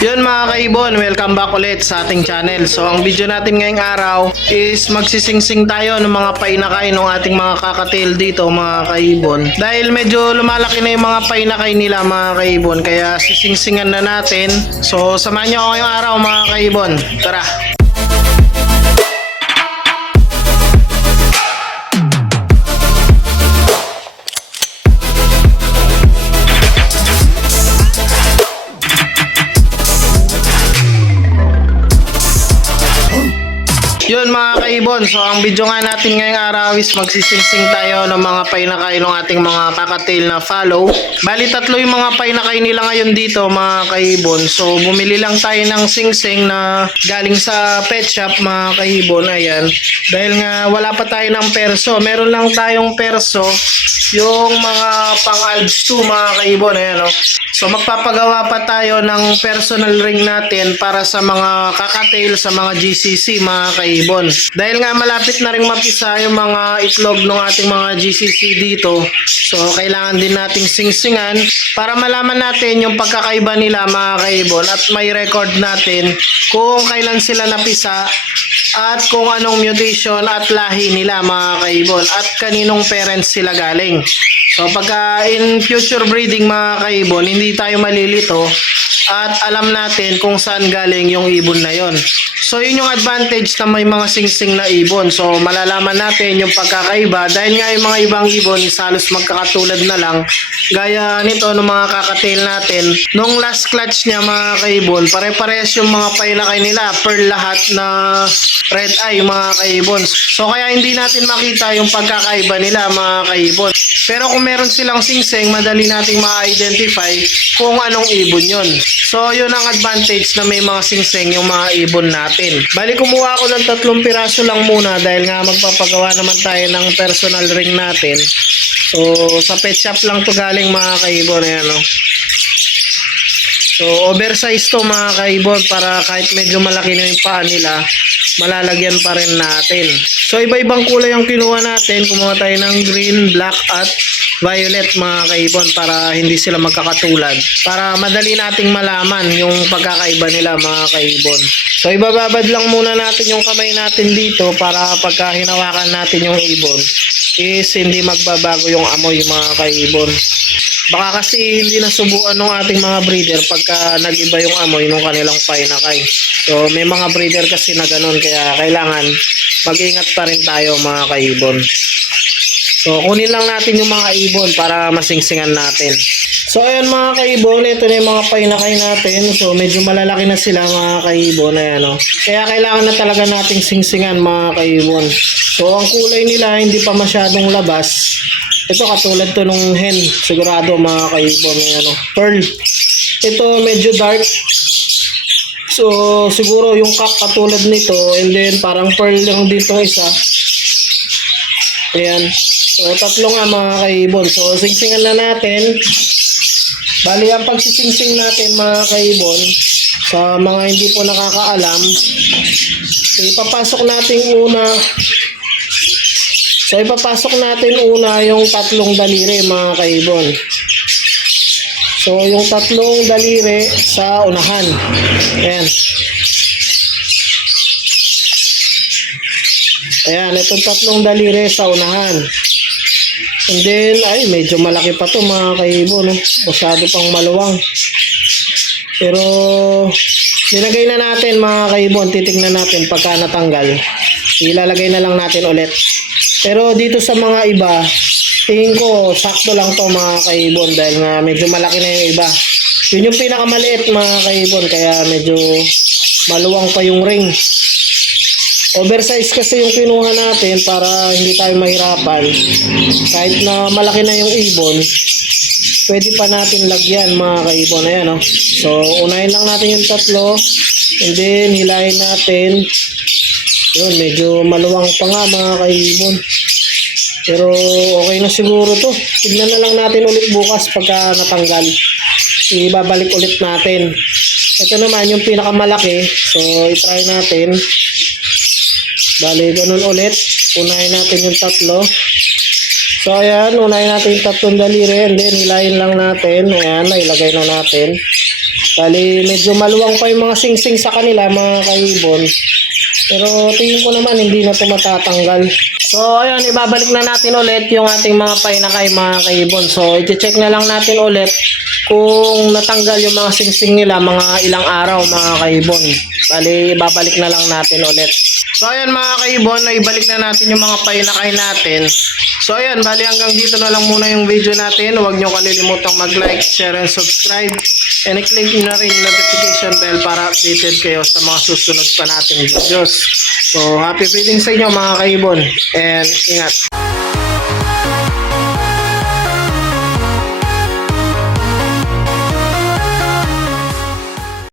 Yun mga kaibon, welcome back ulit sa ating channel. So ang video natin ngayong araw is magsisingsing tayo ng mga painakay ng ating mga kakatil dito mga kaibon. Dahil medyo lumalaki na yung mga painakay nila mga kaibon, kaya sisingsingan na natin. So samahan nyo ako ngayong araw mga kaibon. Tara! Yun mga kaibon, so ang video nga natin ngayong araw is magsisingsing tayo ng mga painakay ng ating mga kakatail na follow. Bali tatlo yung mga painakay nila ngayon dito mga kaibon. So bumili lang tayo ng singsing na galing sa pet shop mga kaibon. Ayan. Dahil nga wala pa tayo ng perso. Meron lang tayong perso yung mga pang alps 2 mga kaibon. Ayan o. So magpapagawa pa tayo ng personal ring natin para sa mga kakatail sa mga GCC mga kaibon. Dahil nga malapit na rin mapisa yung mga itlog ng ating mga GCC dito. So kailangan din nating singsingan para malaman natin yung pagkakaiba nila mga kaibon at may record natin kung kailan sila napisa at kung anong mutation at lahi nila mga kaibon at kaninong parents sila galing. So pagka in future breeding mga kaibon, hindi tayo malilito at alam natin kung saan galing yung ibon na yon. So yun yung advantage na may mga singsing na ibon. So malalaman natin yung pagkakaiba dahil nga yung mga ibang ibon is halos magkakatulad na lang. Gaya nito ng mga kakatail natin. Nung last clutch niya mga kaibon, pare-parehas yung mga pailakay nila per lahat na red eye mga kaibon. So kaya hindi natin makita yung pagkakaiba nila mga kaibon. Pero kung meron silang singsing, madali nating ma-identify kung anong ibon yon. So yun ang advantage na may mga singsing yung mga ibon natin. Bali kumuha ako ng tatlong piraso lang muna dahil nga magpapagawa naman tayo ng personal ring natin. So sa pet shop lang to galing mga kaibon. Ayan, no? So oversize to mga kaibon para kahit medyo malaki na yung paa nila, malalagyan pa rin natin. So iba-ibang kulay ang kinuha natin. Kumuha tayo ng green, black at violet mga kaibon para hindi sila magkakatulad. Para madali nating malaman yung pagkakaiba nila mga kaibon. So ibababad lang muna natin yung kamay natin dito para pagka hinawakan natin yung ibon is hindi magbabago yung amoy mga kaibon. Baka kasi hindi nasubuan ng ating mga breeder pagka nag-iba yung amoy ng kanilang painakay. So may mga breeder kasi na ganun kaya kailangan mag-ingat pa rin tayo mga kaibon. So kunin lang natin yung mga ibon para masingsingan natin. So ayan mga kaibon, ito na yung mga painakay natin. So medyo malalaki na sila mga kaibon. Ayan, oh. Kaya kailangan na talaga nating singsingan mga kaibon. So ang kulay nila hindi pa masyadong labas. Ito katulad to nung hen. Sigurado mga kaibon. Ayan, oh. Pearl. Ito medyo dark. So siguro yung cock katulad nito and then parang pearl lang dito isa. Ayan. So, tatlo nga mga kaibon. So, singsingan na natin. Bali, ang pagsisingsing natin mga kaibon, sa mga hindi po nakakaalam, so, ipapasok natin una, so, ipapasok natin una yung tatlong daliri mga kaibon. So, yung tatlong daliri sa unahan. Ayan. Ayan, itong tatlong daliri sa unahan. And then, ay, medyo malaki pa to mga kaibo, no? Masyado pang maluwang. Pero, nilagay na natin mga kaibon, titignan natin pagka natanggal. Ilalagay na lang natin ulit. Pero dito sa mga iba, tingin ko sakto lang to mga kaibon dahil nga medyo malaki na yung iba. Yun yung pinakamaliit mga kaibon kaya medyo maluwang pa yung ring. Oversize kasi yung kinuha natin para hindi tayo mahirapan. Kahit na malaki na yung ibon, pwede pa natin lagyan mga kaibon. Ayan, no? So, unahin lang natin yung tatlo. And then, hilahin natin. Yun, medyo maluwang pa nga mga kaibon. Pero okay na siguro to. Tignan na lang natin ulit bukas pagka natanggal. Ibabalik ulit natin. Ito naman yung pinakamalaki. So, itry natin. Bali, ganun ulit. Unahin natin yung tatlo. So, ayan. Unahin natin yung tatlong daliri. And then, hilahin lang natin. Ayan, nailagay na natin. Bali, medyo maluwang pa yung mga singsing sa kanila, mga kaibon. Pero tingin ko naman, hindi na ito matatanggal. So, ayun, ibabalik na natin ulit yung ating mga painakay, mga kaibon. So, i-check na lang natin ulit kung natanggal yung mga singsing nila, mga ilang araw, mga kaibon. Bali, ibabalik na lang natin ulit. So, ayun, mga kaibon, na ibalik na natin yung mga painakay natin. So, ayan, bali hanggang dito na lang muna yung video natin. Huwag nyo kalilimutang mag-like, share, and subscribe. And i-click nyo na rin notification bell para updated kayo sa mga susunod pa nating videos. So, happy feeding sa inyo mga kaibon. And ingat.